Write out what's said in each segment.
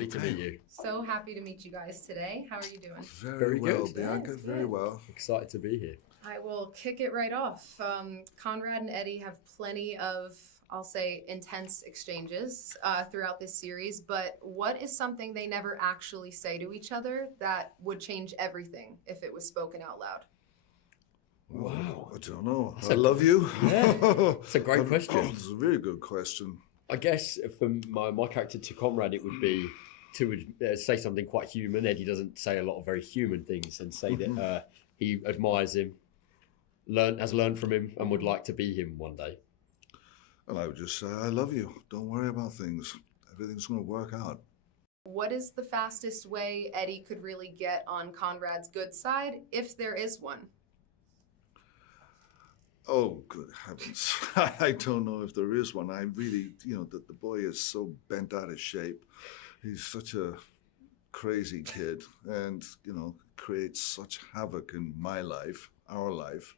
Lovely to meet you. So happy to meet you guys today. How are you doing? Very well, good. Bianca. Yes, very good. well. Excited to be here. I will kick it right off. Conrad and Eddie have plenty of, I'll say, intense exchanges throughout this series, but what is something they never actually say to each other that would change everything if it was spoken out loud? Wow. I don't know. That's I love you. Yeah, it's a great question. It's a really good question. I guess for my character to Conrad, it would be to say something quite human. Eddie doesn't say a lot of very human things, and say that he admires him, has learned from him, and would like to be him one day. And I would just say, I love you. Don't worry about things. Everything's going to work out. What is the fastest way Eddie could really get on Conrad's good side, if there is one? Oh, good heavens. I don't know if there is one. I really, the boy is so bent out of shape. He's such a crazy kid and, creates such havoc in my life, our life,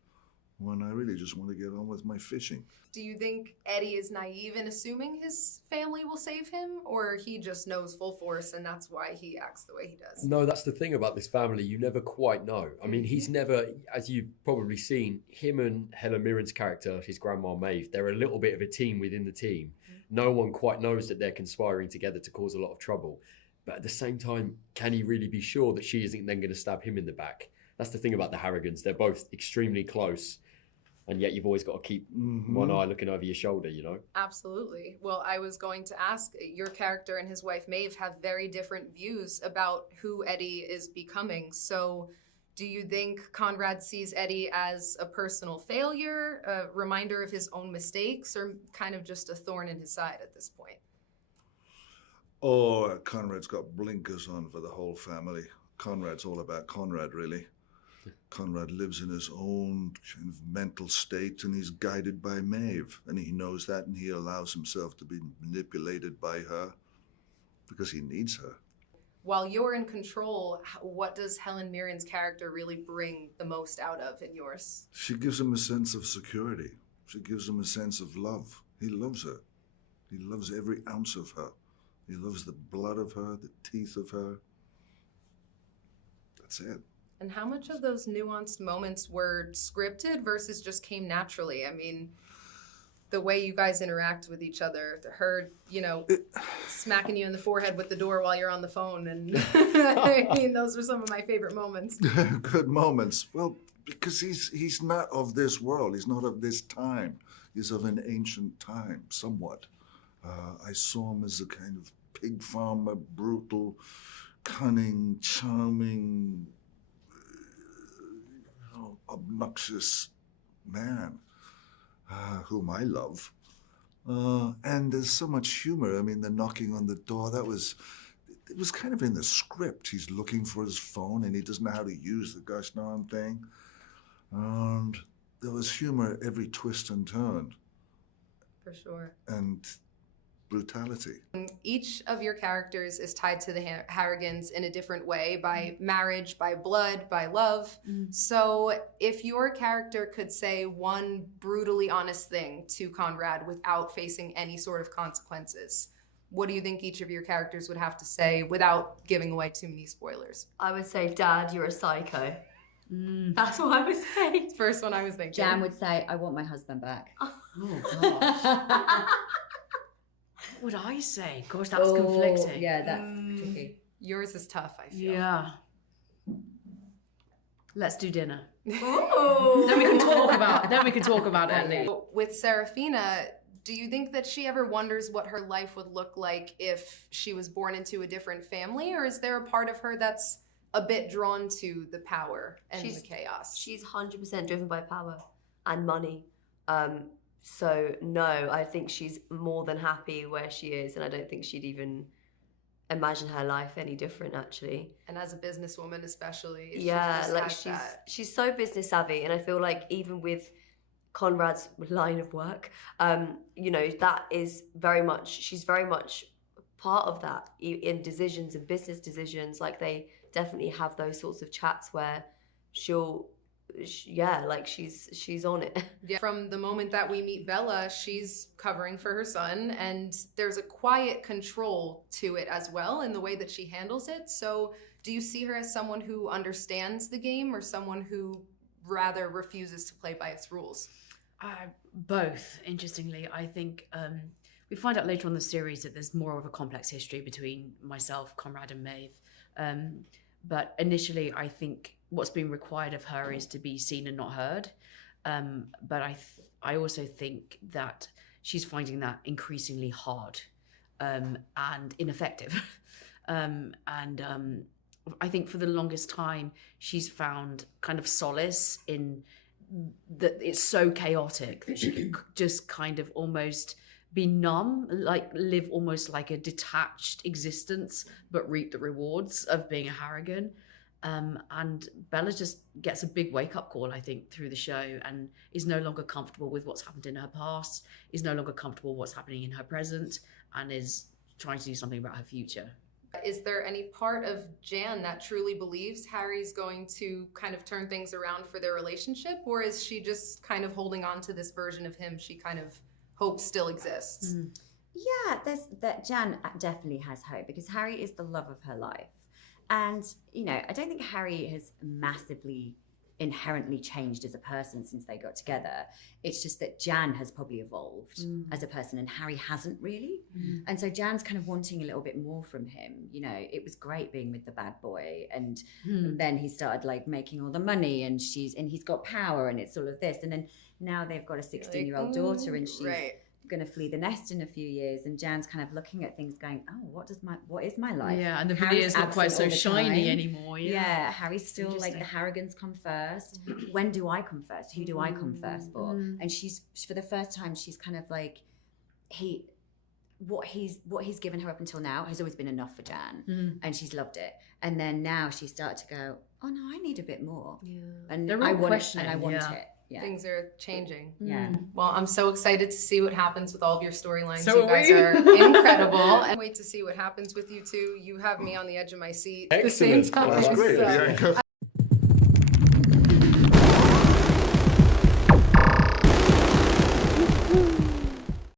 when I really just want to get on with my fishing. Do you think Eddie is naive in assuming his family will save him, or he just knows full force and that's why he acts the way he does? No, that's the thing about this family. You never quite know. I mean, he's never, as you've probably seen, him and Helen Mirren's character, his grandma Maeve, they're a little bit of a team within the team. No one quite knows that they're conspiring together to cause a lot of trouble. But at the same time, can he really be sure that she isn't then going to stab him in the back? That's the thing about the Harrigans. They're both extremely close. And yet you've always got to keep one eye looking over your shoulder, Absolutely. Well, I was going to ask, your character and his wife Maeve have very different views about who Eddie is becoming. So do you think Conrad sees Eddie as a personal failure, a reminder of his own mistakes, or kind of just a thorn in his side at this point? Oh, Conrad's got blinkers on for the whole family. Conrad's all about Conrad, really. Conrad lives in his own kind of mental state, and he's guided by Maeve, and he knows that, and he allows himself to be manipulated by her because he needs her. While you're in control, what does Helen Mirren's character really bring the most out of in yours? She gives him a sense of security. She gives him a sense of love. He loves her. He loves every ounce of her. He loves the blood of her, the teeth of her. That's it. And how much of those nuanced moments were scripted versus just came naturally? I mean, the way you guys interact with each other, her, smacking you in the forehead with the door while you're on the phone. And I mean, those are some of my favorite moments. Good moments. Well, because he's not of this world. He's not of this time. He's of an ancient time, somewhat. I saw him as a kind of pig farmer, brutal, cunning, charming, obnoxious man whom I love. And there's so much humor. I mean, the knocking on the door, it was kind of in the script. He's looking for his phone and he doesn't know how to use the gosh darn thing. And there was humor every twist and turn. For sure. And brutality. Each of your characters is tied to the Harrigans in a different way, by marriage, by blood, by love. So if your character could say one brutally honest thing to Conrad without facing any sort of consequences, what do you think each of your characters would have to say without giving away too many spoilers? I would say, Dad, you're a psycho. That's what I would say. First one I was thinking. Jan would say, I want my husband back. Oh, gosh. What would I say? Gosh, that's conflicting. Yeah, that's tricky. Yours is tough, I feel. Yeah. Let's do dinner. Ooh. Then we can talk about it, Andy. With Serafina, do you think that she ever wonders what her life would look like if she was born into a different family? Or is there a part of her that's a bit drawn to the power and the chaos? She's 100% driven by power and money. So no, I think she's more than happy where she is, and I don't think she'd even imagine her life any different, actually. And as a businesswoman especially. Yeah, like she's so business savvy, and I feel like even with Conrad's line of work, that is she's very much part of that in decisions and business decisions. Like they definitely have those sorts of chats where she'll like she's on it. Yeah. From the moment that we meet Bella, she's covering for her son, and there's a quiet control to it as well in the way that she handles it. So do you see her as someone who understands the game, or someone who rather refuses to play by its rules? Both, interestingly. I think we find out later on in the series that there's more of a complex history between myself, Conrad, and Maeve. But initially, I think what's being required of her is to be seen and not heard. But I also think that she's finding that increasingly hard and ineffective. I think for the longest time, she's found kind of solace in that it's so chaotic that she can just kind of almost be numb, like live almost like a detached existence, but reap the rewards of being a Harrigan. And Bella just gets a big wake-up call, I think, through the show, and is no longer comfortable with what's happened in her past, is no longer comfortable with what's happening in her present, and is trying to do something about her future. Is there any part of Jan that truly believes Harry's going to kind of turn things around for their relationship, or is she just kind of holding on to this version of him she kind of hopes still exists? Yeah, that Jan definitely has hope, because Harry is the love of her life. And, you know, I don't think Harry has massively inherently changed as a person since they got together. It's just that Jan has probably evolved as a person, and Harry hasn't really. And so Jan's kind of wanting a little bit more from him. You know, it was great being with the bad boy, and then he started like making all the money, and he's got power, and it's all of this. And then now they've got a 16-year-old daughter, and she's going to flee the nest in a few years, and Jan's kind of looking at things going, oh, what is my life? Yeah, and the Harry's veneer's not quite so absent all the shiny time. anymore. Yeah, Harry's still like the Harrigans come first. When do I come first? Who do I come first for? And she's, for the first time, she's kind of like, what he's given her up until now has always been enough for Jan, and she's loved it. And then now she started to go, oh no, I need a bit more. And I want it, and I want it. Yeah. Things are changing. Yeah. Well, I'm so excited to see what happens with all of your storylines. So you guys are we. are incredible. And wait to see what happens with you two. You have me on the edge of my seat at the same Excellent. time. That's great. So- Yeah.